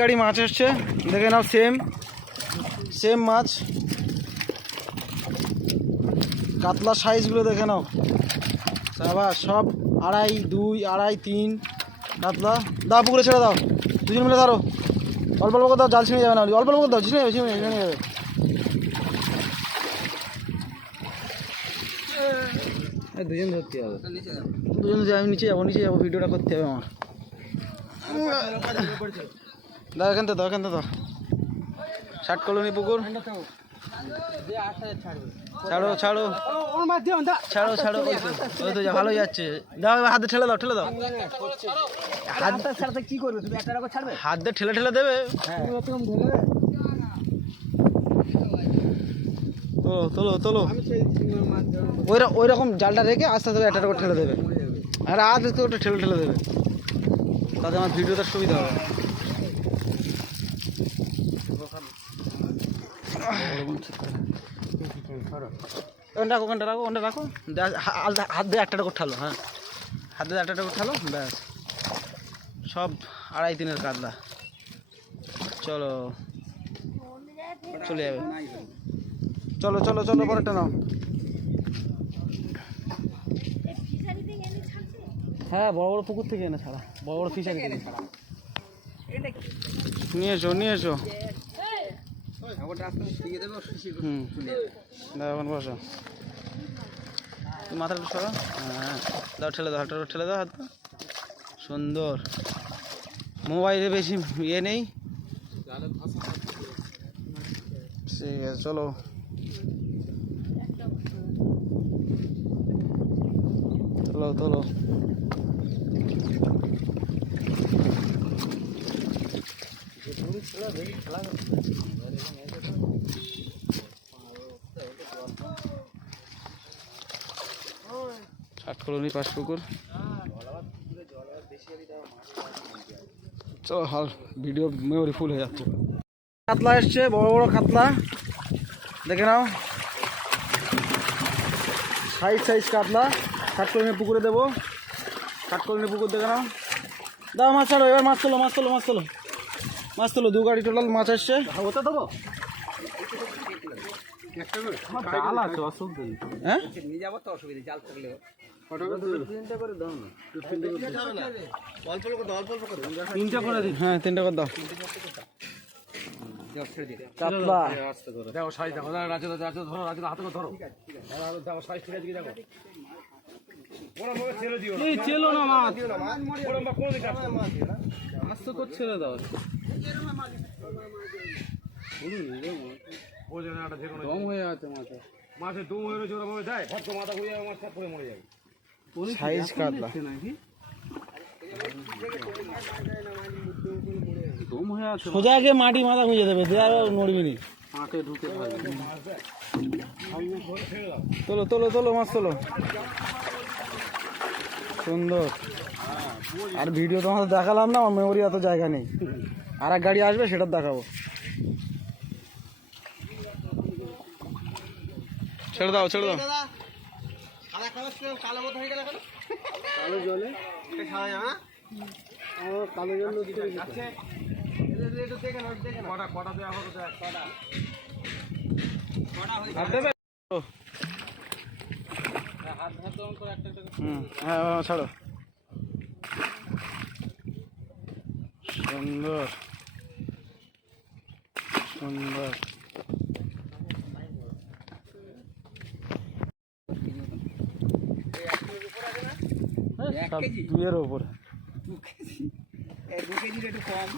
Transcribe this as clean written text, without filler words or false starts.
গাড়ি মাছ এসছে, দেখে নাও। সেম মাছ, কাতলা সাইজগুলো দেখে নাও। আবার সব 2.5, 2, 2.5, 3 কাতলা। দাও পুকুরে ছেড়ে দাও, দুজন মিলে ধরো। অল্প অল্প করে দাও, জাল ছিঁড়ে যাবে না। অল্প অল্প করে দাও, ছিঁড়ে যাবে। দুজন ধরতে হবে, আমি নিচে যাবো, ভিডিওটা করতে হবে আমার। দাও এখান থেকে দাও। 60 কলোনি পুকুর। ছাড়ো, ওই তো ভালো যাচ্ছে। দাও হাতে ঠেলে দাও। কি করবে তুমি? একটা করে ছাড়বে, হাত দিয়ে ঠেলে দেবে। তোলো। ওই রকম জালটা রেখে আস্তে আস্তে একটা করে ঠেলে দেবে। আর হাত একটু ওটা ঠেলে দেবে, তাতে আমার ভিডিওটার সুবিধা হবে। ওখানটা রাখো। হাত দিয়ে একটা করে ঠালো। হ্যাঁ, হাত দিয়ে একটা করে ঠালো, ব্যাস। সব 2.5, 3 কাতলা। চলো, চলে যাবে। চলো পরেরটা নাও। হ্যাঁ, বড় বড় পুকুর থেকে এনে ছাড়া, বড় ফিশারি থেকে ছাড়া। নিয়ে এসো। এখন বসো, মাথাটা সরো। হ্যাঁ, দাও, ঠেলে দাও হাত। সুন্দর। মোবাইলে বেশি নেই। ঠিক আছে, চলো। কলোনি 5 পুকুর। চলো, ভিডিও মেমোরি ফুল হয়ে যাচ্ছে। কাতলা এসছে, বড় কাতলা, দেখে নাও। সাইজ কাতলা। 60 কলোনি পুকুরে দেবো। 60 কলোনি পুকুর দেখে নাও। দাও মাছ ছাড়ো, এবার মাছ তোলো। 2 গাড়ি টোটাল মাছ এসছে। ওটা দেবো। হ্যাঁ, নিয়ে যাবো তো, অসুবিধা জাল থাকলেও। 3টা করে দাও না। 3টা করে দিন। হ্যাঁ, 3টা করে দাও। কাতলা দেখো সাইজ দেখো, রাজু ধরো, হাতে করে ধরো। দেখো সাইজ ঠিক আছে কি দেখো। ছেলো না মাছ, আস্তে করে ছেড়ে দাও। দম হয়ে আছে মাছের দম হয়ে রয়েছে, ওরা যায় ভক্ত মাথা ঘুরে যাবে, মাছ পড়ে মরে যাবে। সাইজ কাতলা দম হয়ে আছে, সোজা আগে মাটি মাথা খুঁজে দেবে, আর নড়বি নি। মাঠে ঢুকে তোলো মাছ তোলো। সুন্দর। আর ভিডিও তোমাদের দেখালাম না, আমার মেমোরি এত জায়গা নেই। আর এক গাড়ি আসবে, সেটা দেখাবো। ছেড়ে দাও। কালো জলে কালো জল হ্যাঁ, ছাড়ো। সুন্দর। এক কেজি? 2 এর উপরে। 2 কেজি, 2 কেজির একটু কম।